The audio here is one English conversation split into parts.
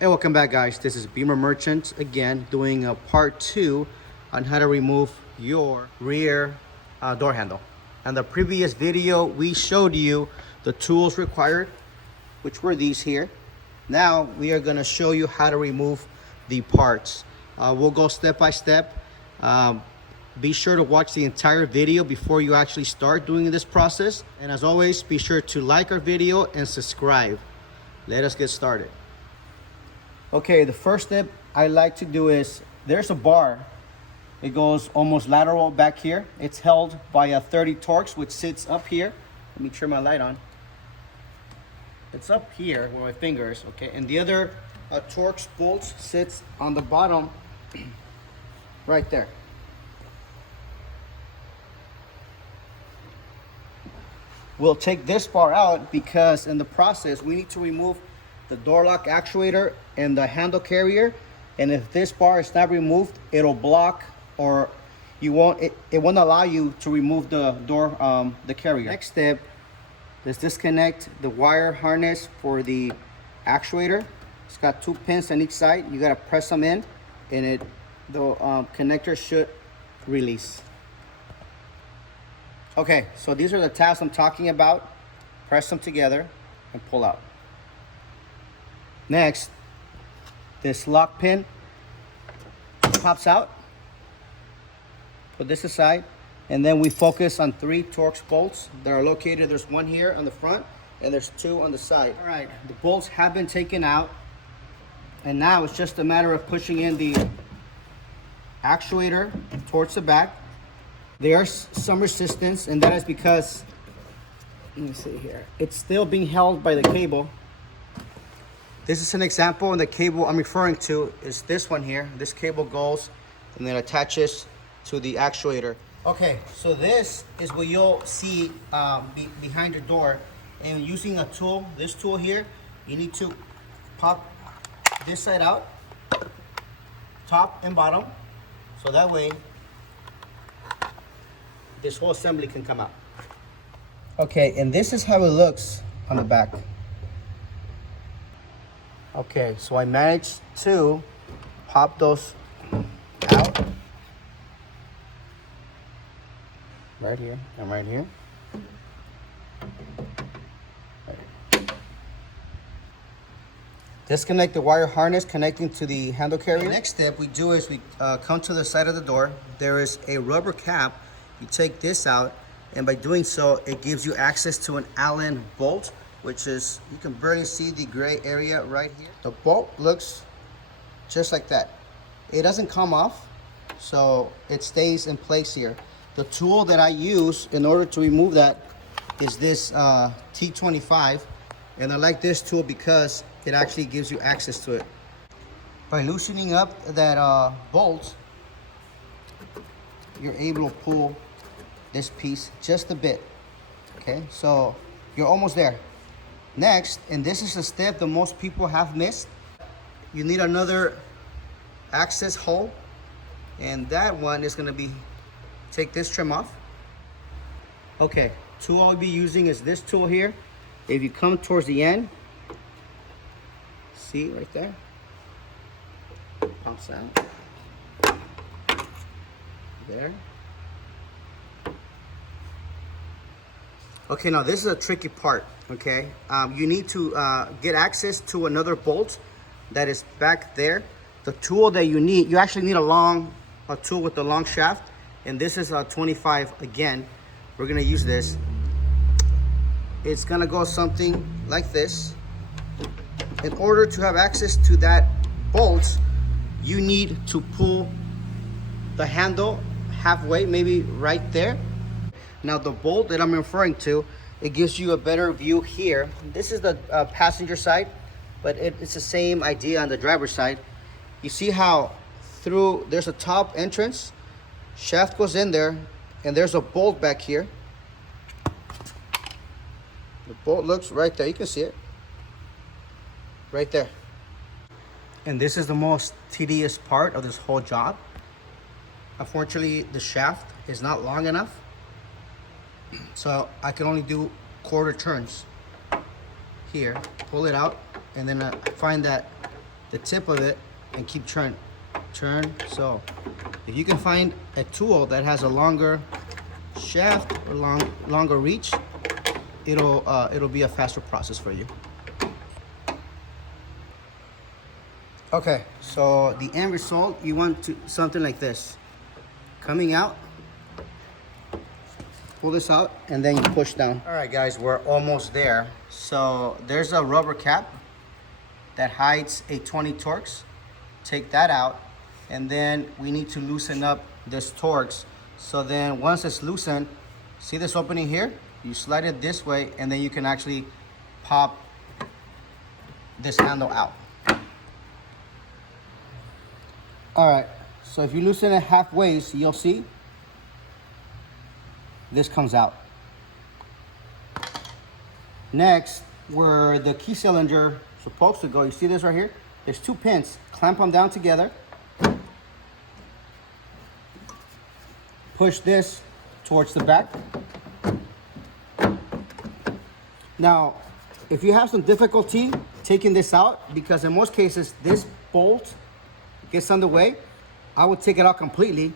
Hey, welcome back, guys. This is Beamer Merchant again, doing a part 2 on how to remove your rear door handle. In the previous video, we showed you the tools required, which were these here. Now we are going to show you how to remove the parts. We'll go step by step. Be sure to watch the entire video before you actually start doing this process. And as always, be sure to like our video and subscribe. Let us get started. Okay, the first step I like to do is, there's a bar. It goes almost lateral back here. It's held by a 30 Torx, which sits up here. Let me turn my light on. It's up here with my fingers, okay? And the other Torx bolt sits on the bottom right there. We'll take this bar out because in the process, we need to remove the door lock actuator and the handle carrier. And if this bar is not removed, it'll block, or it won't allow you to remove the door, the carrier. Next step is disconnect the wire harness for the actuator. It's got 2 pins on each side. You gotta press them in, and the connector should release. Okay, so these are the tabs I'm talking about. Press them together and pull out. Next, this lock pin pops out. Put this aside, and then we focus on 3 Torx bolts that are located. There's 1 here on the front, and there's 2 on the side. All right, the bolts have been taken out, and now it's just a matter of pushing in the actuator towards the back. There's some resistance, and that is because, let me see here, it's still being held by the cable. This is an example, and the cable I'm referring to is this one here. This cable goes and then attaches to the actuator. Okay, so this is what you'll see behind your door. And using a tool, this tool here, you need to pop this side out, top and bottom, so that way this whole assembly can come out. Okay, and this is how it looks on the back. Okay, so I managed to pop those out. Right here and right here. Disconnect the wire harness connecting to the handle carrier. The next step we do is we come to the side of the door. There is a rubber cap. You take this out, and by doing so, it gives you access to an Allen bolt, which is, you can barely see the gray area right here. The bolt looks just like that. It doesn't come off, so it stays in place here. The tool that I use in order to remove that is this T25, and I like this tool because it actually gives you access to it. By loosening up that bolt, you're able to pull this piece just a bit. Okay, so you're almost there. Next, and this is a step that most people have missed, you need another access hole, and that one is going to be, take this trim off. Okay, tool I'll be using is this tool here. If you come towards the end, see right there, pops out there. Okay, now this is a tricky part, okay? You need to get access to another bolt that is back there. The tool that you need, you actually need a tool with a long shaft, and this is a 25 again. We're gonna use this. It's gonna go something like this. In order to have access to that bolt, you need to pull the handle halfway, maybe right there. Now the bolt that I'm referring to, it gives you a better view here. This is the passenger side, but it's the same idea on the driver's side. You see how there's a top entrance, shaft goes in there, and there's a bolt back here. The bolt looks right there, you can see it. Right there. And this is the most tedious part of this whole job. Unfortunately, the shaft is not long enough, so I can only do quarter turns here, pull it out, and then find that the tip of it and keep turn. So if you can find a tool that has a longer shaft or longer reach, it'll be a faster process for you. Okay, so the end result, you want to something like this. Coming out, pull this out, and then you push down. All right, guys, we're almost there. So there's a rubber cap that hides a 20 Torx. Take that out, and then we need to loosen up this Torx. So then once it's loosened, see this opening here? You slide it this way, and then you can actually pop this handle out. All right, so if you loosen it halfway, you'll see this comes out. Next, where the key cylinder is supposed to go, you see this right here? There's 2 pins. Clamp them down together. Push this towards the back. Now, if you have some difficulty taking this out, because in most cases this bolt gets on the way, I would take it out completely,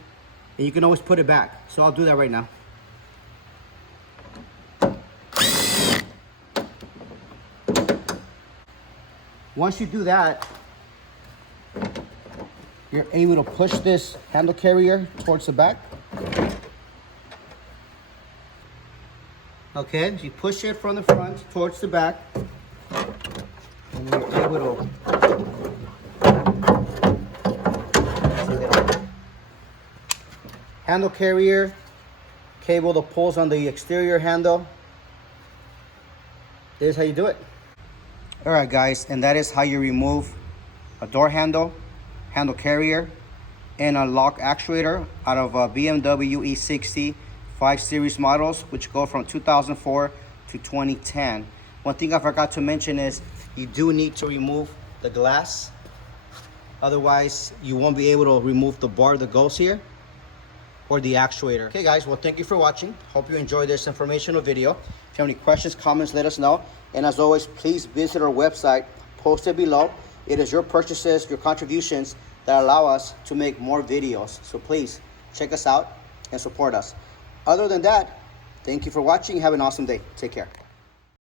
and you can always put it back. So I'll do that right now. Once you do that, you're able to push this handle carrier towards the back. Okay, so you push it from the front towards the back, and you're able to handle carrier, cable that pulls on the exterior handle. This is how you do it. All right, guys, and that is how you remove a door handle, handle carrier, and a lock actuator out of a BMW e60 5 Series models, which go from 2004 to 2010. One thing I forgot to mention is you do need to remove the glass. Otherwise, you won't be able to remove the bar that goes here or the actuator. Okay, guys, well, thank you for watching. Hope you enjoyed this informational video. If you have any questions, comments, let us know. And as always, please visit our website, posted below. It is your purchases, your contributions that allow us to make more videos. So please check us out and support us. Other than that, thank you for watching. Have an awesome day. Take care.